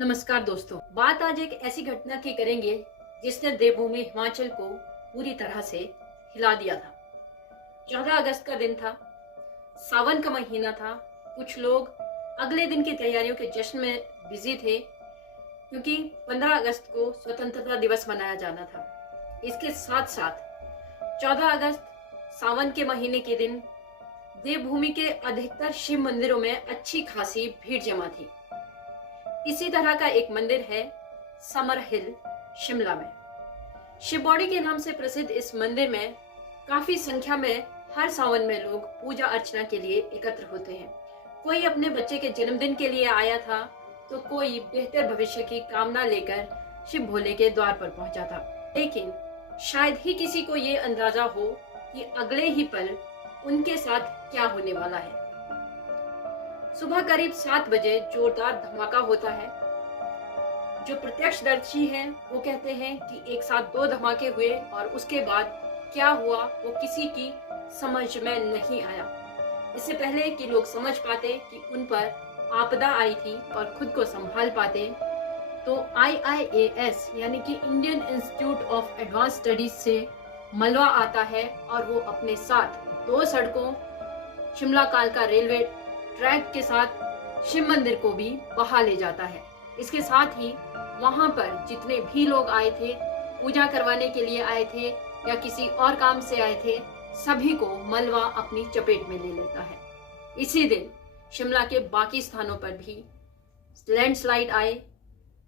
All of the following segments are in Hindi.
नमस्कार दोस्तों, बात आज एक ऐसी घटना की करेंगे जिसने देवभूमि हिमाचल को पूरी तरह से हिला दिया था। 14 अगस्त का दिन था, सावन का महीना था। कुछ लोग अगले दिन की तैयारियों के जश्न में बिजी थे क्योंकि 15 अगस्त को स्वतंत्रता दिवस मनाया जाना था। इसके साथ साथ 14 अगस्त सावन के महीने के दिन देवभूमि के अधिकतर शिव मंदिरों में अच्छी खासी भीड़ जमा थी। इसी तरह का एक मंदिर है समर हिल, शिमला में। शिवबॉडी के नाम से प्रसिद्ध इस मंदिर में काफी संख्या में हर सावन में लोग पूजा अर्चना के लिए एकत्र होते हैं। कोई अपने बच्चे के जन्मदिन के लिए आया था तो कोई बेहतर भविष्य की कामना लेकर शिव भोले के द्वार पर पहुंचा था। लेकिन शायद ही किसी को ये अंदाजा हो कि अगले ही पल उनके साथ क्या होने वाला है। सुबह करीब 7 बजे जोरदार धमाका होता है। जो प्रत्यक्षदर्शी हैं वो कहते हैं कि एक साथ 2 धमाके हुए और उसके बाद क्या हुआ वो किसी की समझ में नहीं आया। इससे पहले कि लोग समझ पाते कि उन पर आपदा आई थी और खुद को संभाल पाते, तो IIAS यानी कि Indian institute of advance studies से मलबा आता है और वो अपने साथ 2 सड़कों, शिमला कालका रेलवे ट्रैक के साथ शिव मंदिर को भी बहा ले जाता है। इसके साथ ही वहां पर जितने भी लोग आए थे, पूजा करवाने के लिए आए थे या किसी और काम से आए थे, सभी को मलबा अपनी चपेट में ले लेता है। इसी दिन शिमला के बाकी स्थानों पर भी लैंडस्लाइड आए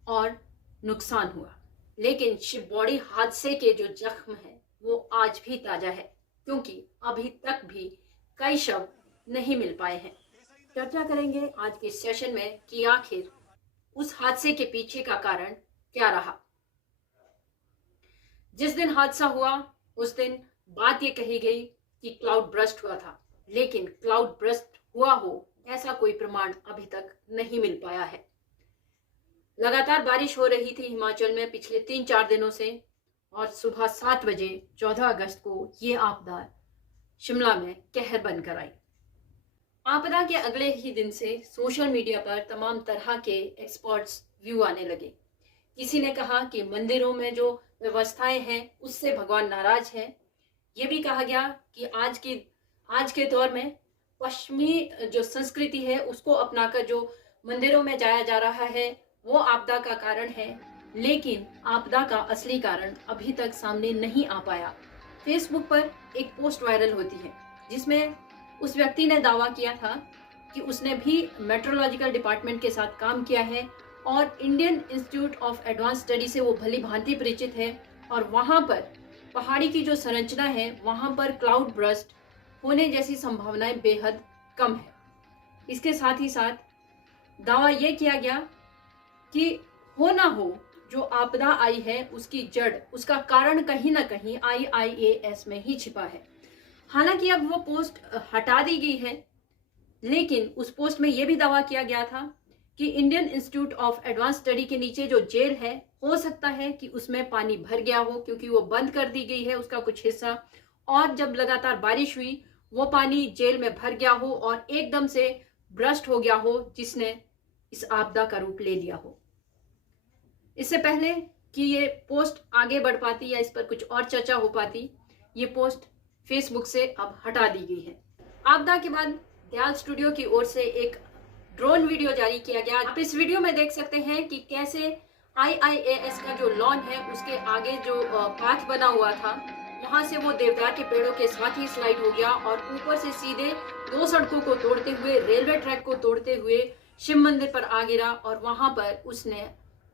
और नुकसान हुआ। लेकिन शिवबॉडी हादसे के जो जख्म है वो आज भी ताजा है, क्योंकि अभी तक भी कई शव नहीं मिल पाए हैं। चर्चा करेंगे आज के सेशन में कि आखिर उस हादसे के पीछे का कारण क्या रहा। जिस दिन हादसा हुआ उस दिन बात ये कही गई कि क्लाउड ब्रस्ट हुआ था, लेकिन क्लाउड ब्रस्ट हुआ हो ऐसा कोई प्रमाण अभी तक नहीं मिल पाया है। लगातार बारिश हो रही थी हिमाचल में पिछले 3-4 दिनों से और सुबह 7 बजे 14 अगस्त को ये आपदा शिमला में कहर बनकर आई। आपदा के अगले ही दिन से सोशल मीडिया पर तमाम तरह के एक्सपर्ट्स व्यू आने लगे। किसी ने कहा कि मंदिरों में जो व्यवस्थाएं हैं उससे भगवान नाराज है। ये भी कहा गया कि आज के दौर में पश्चिमी जो संस्कृति है उसको अपनाकर जो मंदिरों में जाया जा रहा है वो आपदा का कारण है, लेकिन आपदा का असली कारण अभी तक सामने नहीं आ पाया। फेसबुक पर एक पोस्ट वायरल होती है जिसमें उस व्यक्ति ने दावा किया था कि उसने भी मेट्रोलॉजिकल डिपार्टमेंट के साथ काम किया है और Indian institute of advance study से वो भली भांति परिचित है और वहां पर पहाड़ी की जो संरचना है वहां पर क्लाउड ब्रस्ट होने जैसी संभावनाएं बेहद कम है। इसके साथ ही साथ दावा यह किया गया कि हो ना हो जो आपदा आई है उसकी जड़, उसका कारण कहीं ना कहीं IIAS में ही छिपा है। हालांकि अब वो पोस्ट हटा दी गई है, लेकिन उस पोस्ट में यह भी दावा किया गया था कि Indian institute of advance study के नीचे जो जेल है हो सकता है कि उसमें पानी भर गया हो क्योंकि वो बंद कर दी गई है उसका कुछ हिस्सा, और जब लगातार बारिश हुई वो पानी जेल में भर गया हो और एकदम से ब्रस्ट हो गया हो जिसने इस आपदा का रूप ले लिया हो। इससे पहले कि ये पोस्ट आगे बढ़ पाती या इस पर कुछ और चर्चा हो पाती, ये पोस्ट फेसबुक से अब हटा दी गई है। आपदा के बाद दयाल स्टूडियो की ओर से एक ड्रोन वीडियो जारी किया गया। आप इस वीडियो में देख सकते हैं कि कैसे IIAS का जो लॉन है उसके आगे जो पाथ बना हुआ था वहां से वो देवदार के पेड़ों के साथ ही स्लाइड हो गया और ऊपर से सीधे 2 सड़कों को तोड़ते हुए, रेलवे ट्रैक को तोड़ते हुए शिव मंदिर पर आ गिरा और वहां पर उसने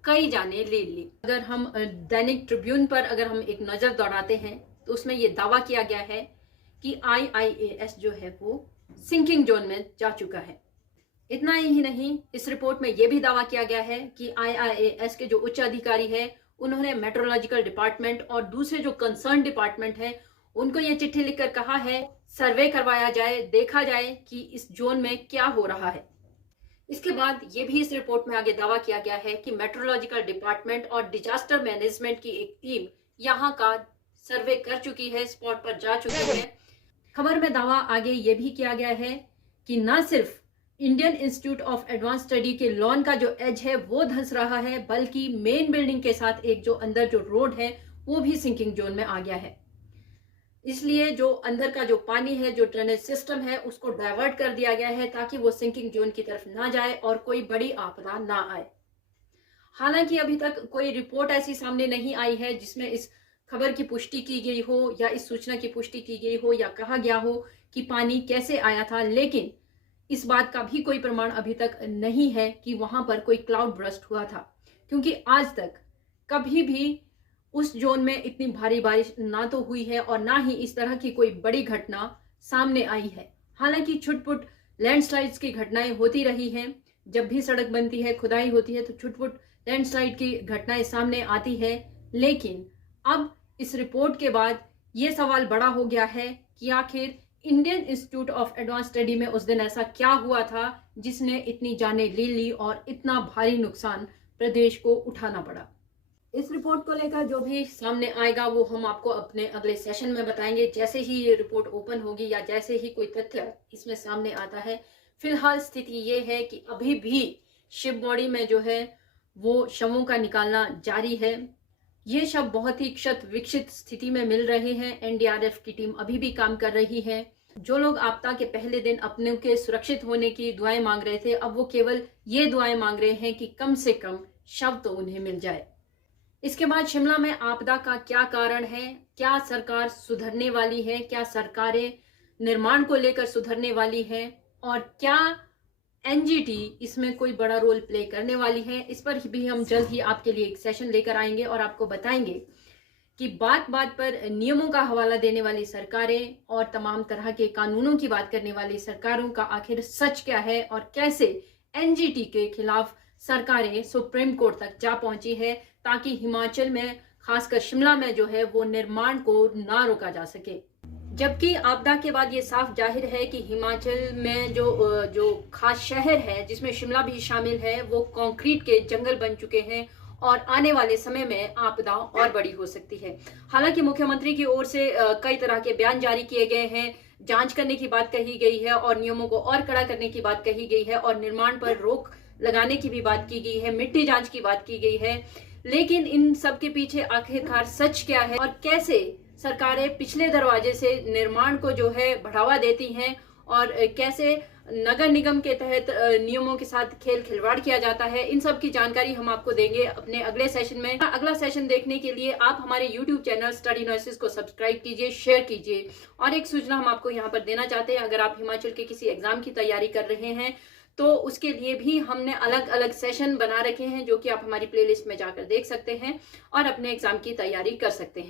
कई जानें ले ली। अगर हम दैनिक ट्रिब्यून पर अगर हम एक नजर दौड़ाते हैं तो उसमें यह दावा किया गया है कि IIAS जो है वो सिंकिंग जोन में जा चुका है। इतना ही नहीं, इस रिपोर्ट में यह भी दावा किया गया है कि IIAS के जो उच्च अधिकारी है उन्होंने मेट्रोलॉजिकल डिपार्टमेंट और दूसरे जो कंसर्न डिपार्टमेंट है उनको ये चिट्ठी लिखकर कहा है सर्वे करवाया जाए, देखा जाए कि इस जोन में क्या हो रहा है। इसके बाद ये भी इस रिपोर्ट में आगे दावा किया गया है कि मेट्रोलॉजिकल डिपार्टमेंट और डिजास्टर मैनेजमेंट की एक टीम यहाँ का सर्वे कर चुकी है, स्पॉट पर जा चुकी है। खबर में दावा आगे ये भी किया गया है कि न सिर्फ Indian institute of advance study के लॉन का जो एज है वो धंस रहा है, बल्कि मेन बिल्डिंग के साथ एक जो अंदर जो रोड है वो भी सिंकिंग जोन में आ गया है। इसलिए जो अंदर का जो पानी है, जो ड्रेनेज सिस्टम है, उसको डाइवर्ट कर दिया गया है ताकि वो सिंकिंग जोन की तरफ ना जाए और कोई बड़ी आपदा ना आए। हालांकि अभी तक कोई रिपोर्ट ऐसी सामने नहीं आई है जिसमें इस खबर की पुष्टि की गई हो या इस सूचना की पुष्टि की गई हो या कहा गया हो कि पानी कैसे आया था, लेकिन इस बात का भी कोई प्रमाण अभी तक नहीं है कि वहां पर कोई क्लाउड बर्स्ट हुआ था, क्योंकि आज तक कभी भी उस जोन में इतनी भारी बारिश ना तो हुई है और ना ही इस तरह की कोई बड़ी घटना सामने आई है। हालांकि छुटपुट लैंडस्लाइड्स की घटनाएं होती रही हैं। जब भी सड़क बनती है, खुदाई होती है, तो छुटपुट लैंडस्लाइड की घटनाएं सामने आती है। लेकिन अब इस रिपोर्ट के बाद ये सवाल बड़ा हो गया है कि आखिर Indian institute of advance study में उस दिन ऐसा क्या हुआ था जिसने इतनी जानें ले ली और इतना भारी नुकसान प्रदेश को उठाना पड़ा। इस रिपोर्ट को लेकर जो भी सामने आएगा वो हम आपको अपने अगले सेशन में बताएंगे, जैसे ही ये रिपोर्ट ओपन होगी या जैसे ही कोई तथ्य इसमें सामने आता है। फिलहाल स्थिति ये है कि अभी भी शिव बॉडी में जो है वो शवों का निकालना जारी है। ये शव बहुत ही क्षत विक्षित स्थिति में मिल रहे हैं। एनडीआरएफ की टीम अभी भी काम कर रही है। जो लोग आपदा के पहले दिन अपने के सुरक्षित होने की दुआएं मांग रहे थे, अब वो केवल ये दुआएं मांग रहे हैं कि कम से कम शव तो उन्हें मिल जाए। इसके बाद शिमला में आपदा का क्या कारण है, क्या सरकार सुधरने वाली है, क्या सरकारें निर्माण को लेकर सुधरने वाली है और क्या एनजीटी इसमें कोई बड़ा रोल प्ले करने वाली है, इस पर भी हम जल्द ही आपके लिए एक सेशन लेकर आएंगे और आपको बताएंगे कि बात बात पर नियमों का हवाला देने वाली सरकारें और तमाम तरह के कानूनों की बात करने वाली सरकारों का आखिर सच क्या है और कैसे एनजीटी के खिलाफ सरकारें सुप्रीम कोर्ट तक जा पहुंची है ताकि हिमाचल में, खासकर शिमला में जो है वो निर्माण को ना रोका जा सके। जबकि आपदा के बाद ये साफ जाहिर है कि हिमाचल में जो खास शहर है जिसमें शिमला भी शामिल है वो कंक्रीट के जंगल बन चुके हैं और आने वाले समय में आपदा और बड़ी हो सकती है। हालांकि मुख्यमंत्री की ओर से कई तरह के बयान जारी किए गए हैं, जांच करने की बात कही गई है और नियमों को और कड़ा करने की बात कही गई है और निर्माण पर रोक लगाने की भी बात की गई है, मिट्टी जांच की बात की गई है। लेकिन इन सब के पीछे आखिरकार सच क्या है और कैसे सरकारें पिछले दरवाजे से निर्माण को जो है बढ़ावा देती हैं और कैसे नगर निगम के तहत नियमों के साथ खेल खिलवाड़ किया जाता है, इन सब की जानकारी हम आपको देंगे अपने अगले सेशन में। अगला सेशन देखने के लिए आप हमारे YouTube चैनल स्टडी नॉइसेस को सब्सक्राइब कीजिए, शेयर कीजिए। और एक सूचना हम आपको यहाँ पर देना चाहते हैं, अगर आप हिमाचल के किसी एग्जाम की तैयारी कर रहे हैं तो उसके लिए भी हमने अलग अलग सेशन बना रखे हैं जो कि आप हमारी प्लेलिस्ट में जाकर देख सकते हैं और अपने एग्जाम की तैयारी कर सकते हैं।